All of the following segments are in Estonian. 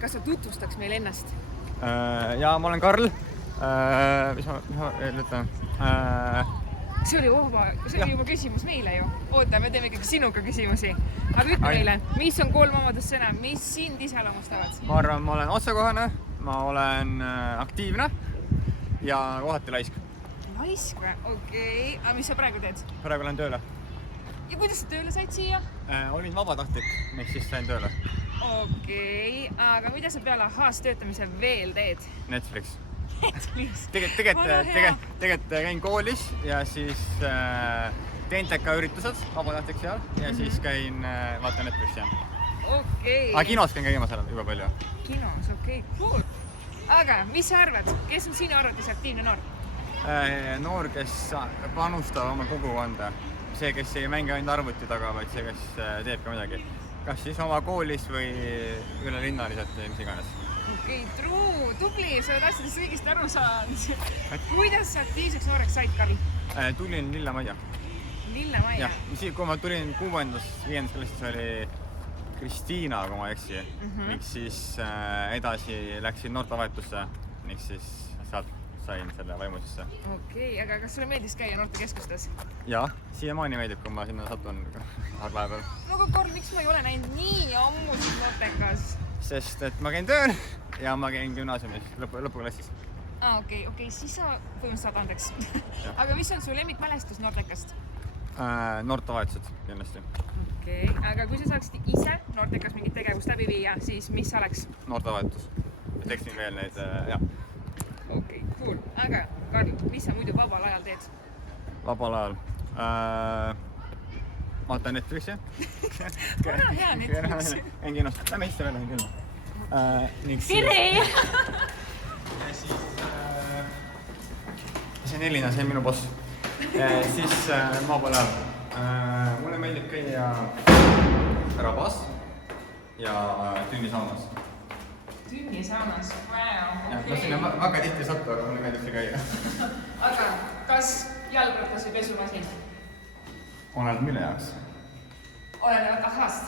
kas sa tutvustaks meile ennast? Ja ma olen Karl. Mis ma veel ütlen? See oli juba küsimus meile ju. Oota, me teeme ikkagi sinuga küsimusi. Aga ütle meile, mis on 3 omadussõna, mis sind iseloomustavad? Ma arvan, ma olen otsekohane, ma olen aktiivne ja kohati laisk. Laisk või? Okei. Aga mis sa praegu teed? Praegu lähen tööle. Ja kuidas sa tööle said siia? Olin vabatahtlik, miks siis sain tööle. Okei. Aga mida sa peale Ahhaas töötamise veel teed? Netflix. Tegelikult käin koolis ja siis teen üritused vabatahtlik seal ja siis käin vaatan Netflixi. Okei. Aga kinos käin käima seal juba palju. Kinos, okei, cool. Aga mis sa arvad, kes on sinu arvates aktiivne noor? Noor, kes panustab oma kogukonda. See, kes ei mängi ainult arvuti taga, vaid see, kes teeb ka midagi. Kas siis oma koolis või üle linnaliselt või mis iganes. Okei, true, tubli, sa oled asjadest õigesti aru saanud. Kuidas sa aktiivseks nooreks said, Karl? Tulin Lillemajja. Lillemajja? Jah, kui ma tulin 6. 5. klassis oli Kristiina, kui ma ei eksi. Ning siis edasi läksin noortevahetusse ning siis sealt sain selle vaimusesse. Okei, aga kas sulle meeldis käia noortekeskustes? Jah, siiamaani meeldib, kui ma sinna satun vahepeal. No aga Karl, miks ma ei ole näinud nii ammu siin noortekas? Sest et ma käin tööl ja ma käin gümnaasiumis lõpuklassis. Okei, siis sa põhimõtteliselt saad andeks. Aga mis on su lemmikmälestus noortekast? Noortevahetused kindlasti. Okei, aga kui sa saaksid ise noortekas mingit tegevust läbi viia, siis mis oleks? Noortevahetus. Teeksin veel neid, jah. Okei, cool. Aga Karl, mis sa muidu vabal ajal teed? Vabal ajal? Vaatan Netflixi. Vana hea Netflix. Käin kinos. Lähme isse veel küll. Tere! Ja siis... See Nelina, see on minu boss. Siis maapõle ajal. Mulle meeldib käia Rabas ja Tünnisaunas. Tünnisaunas? Wow, Ma sinna väga tihti sattu, aga mulle meeldib see käia. Aga kas jalgratas või pesumasin? Oleneb mille jaoks? Olenevalt Ahhaast?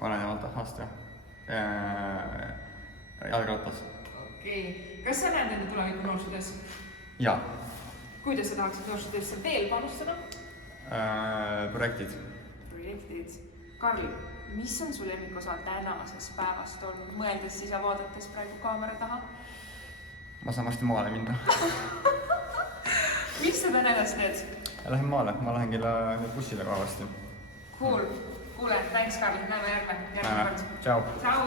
Olenevalt Ahhaast, jah. Jalgratas. Okei. Kas sa näed enda tuleviku noorsootöös? Jaa. Kuidas sa tahaksid noorsootöösse veel panustada? Projektid. Karl, mis on su lemmikosa tänasest päevast olnud, mõeldes siis ja vaadates praegu kaamera taha? Ma saan varsti maale minna. Mis sa täna edasi teed? Lähen maale, ma lähen kella bussile ka varsti. Cool. Kuule, thanks Karl, näeme järgmine kord. Ciao. Ciao.